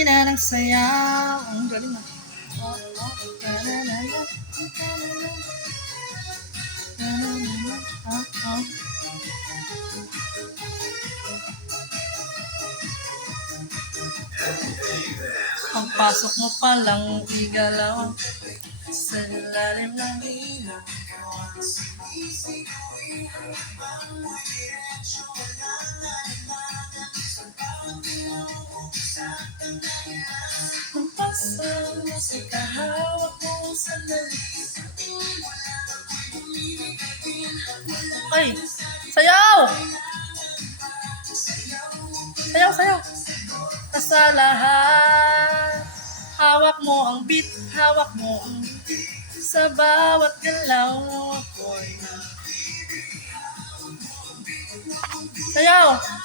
sanay na ng sayaw. Ang galing na. Pagpasok mo pa lang, igalaw sa lalim ng ilaw. Pagpasok mo sa kahawak mo sa lalim. Ay! Sayaw! Sayaw, sayaw! Sa lahat, hawak mo ang beat, hawak mo ang beat. Sa bawat galaw ako'y sayaw!